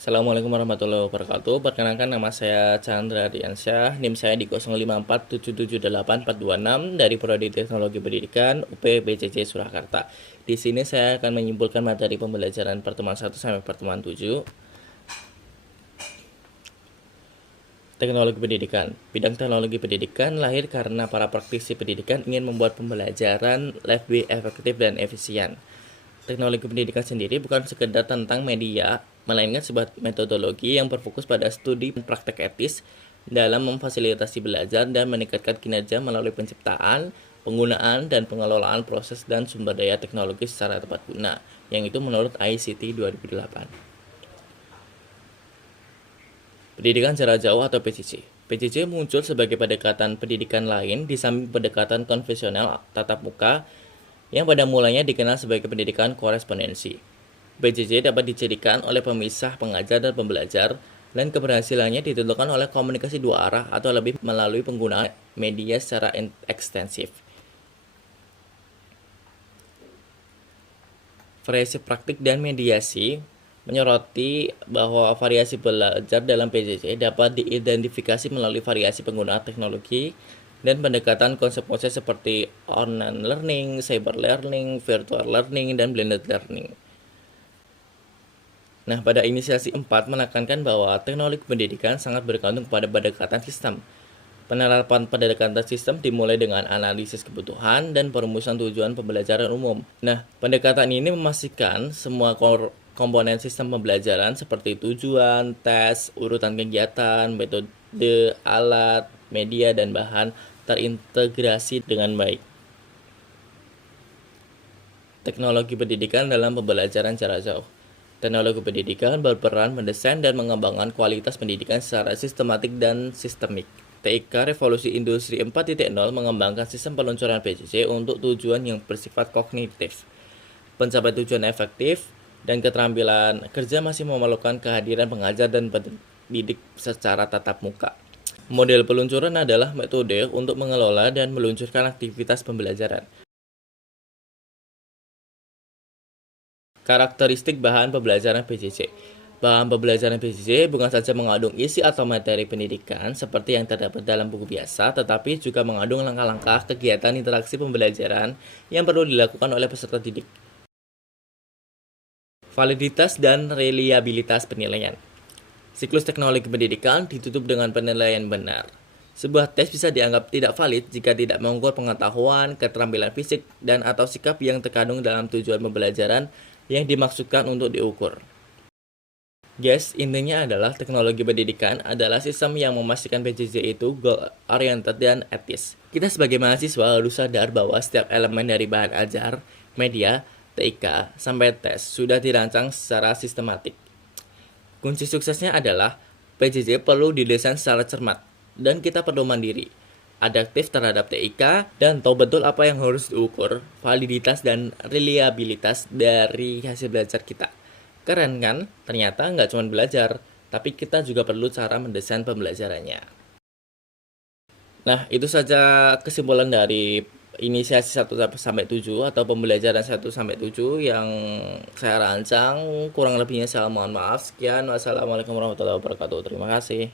Assalamualaikum warahmatullahi wabarakatuh. Perkenalkan nama saya Chandra Diansyah, NIM saya di 0547784426 dari Prodi Teknologi Pendidikan UP BCC Surakarta. Di sini saya akan menyimpulkan materi pembelajaran pertemuan 1 sampai pertemuan 7. Teknologi pendidikan. Bidang teknologi pendidikan lahir karena para praktisi pendidikan ingin membuat pembelajaran lebih efektif dan efisien. Teknologi pendidikan sendiri bukan sekedar tentang media, melainkan sebuah metodologi yang berfokus pada studi dan praktek etis dalam memfasilitasi belajar dan meningkatkan kinerja melalui penciptaan, penggunaan, dan pengelolaan proses dan sumber daya teknologi secara tepat guna, yang itu menurut ICT 2008. Pendidikan jarak jauh atau PJJ. PJJ muncul sebagai pendekatan pendidikan lain di samping pendekatan konvensional tatap muka yang pada mulanya dikenal sebagai pendidikan korespondensi. PJJ dapat dijadikan oleh pemisah pengajar dan pembelajar, dan keberhasilannya ditentukan oleh komunikasi dua arah atau lebih melalui penggunaan media secara ekstensif. Variasi praktik dan mediasi menyoroti bahwa variasi belajar dalam PJJ dapat diidentifikasi melalui variasi penggunaan teknologi dan pendekatan konsep-konsep seperti online learning, cyber learning, virtual learning, dan blended learning. Nah, pada inisiasi 4 menekankan bahwa teknologi pendidikan sangat bergantung pada pendekatan sistem. Penerapan pendekatan sistem dimulai dengan analisis kebutuhan dan perumusan tujuan pembelajaran umum. Nah, pendekatan ini memastikan semua komponen sistem pembelajaran seperti tujuan, tes, urutan kegiatan, metode, alat, media, dan bahan terintegrasi dengan baik. Teknologi pendidikan dalam pembelajaran jarak jauh. Teknologi pendidikan berperan mendesain dan mengembangkan kualitas pendidikan secara sistematik dan sistemik. TIK Revolusi Industri 4.0 mengembangkan sistem peluncuran PJJ untuk tujuan yang bersifat kognitif. Pencapaian tujuan efektif dan keterampilan kerja masih memerlukan kehadiran pengajar dan pendidik secara tatap muka. Model peluncuran adalah metode untuk mengelola dan meluncurkan aktivitas pembelajaran. Karakteristik bahan pembelajaran PJJ. Bahan pembelajaran PJJ bukan saja mengandung isi atau materi pendidikan seperti yang terdapat dalam buku biasa, tetapi juga mengandung langkah-langkah kegiatan interaksi pembelajaran yang perlu dilakukan oleh peserta didik. Validitas dan reliabilitas penilaian. Siklus teknologi pendidikan ditutup dengan penilaian benar. Sebuah tes bisa dianggap tidak valid jika tidak mengukur pengetahuan, keterampilan fisik, dan atau sikap yang terkandung dalam tujuan pembelajaran yang dimaksudkan untuk diukur. Yes, intinya adalah teknologi pendidikan adalah sistem yang memastikan PJJ itu goal-oriented dan etis. Kita sebagai mahasiswa harus sadar bahwa setiap elemen dari bahan ajar, media, TIK, sampai tes sudah dirancang secara sistematik. Kunci suksesnya adalah PJJ perlu didesain secara cermat, dan kita perlu mandiri, adaptif terhadap TIK, dan tahu betul apa yang harus diukur, validitas dan reliabilitas dari hasil belajar kita. Keren kan? Ternyata nggak cuma belajar, tapi kita juga perlu cara mendesain pembelajarannya. Nah, itu saja kesimpulan dari inisiasi 1 sampai 7 atau pembelajaran 1 sampai 7 yang saya rancang. Kurang lebihnya saya mohon maaf. Sekian. Wassalamualaikum warahmatullahi wabarakatuh. Terima kasih.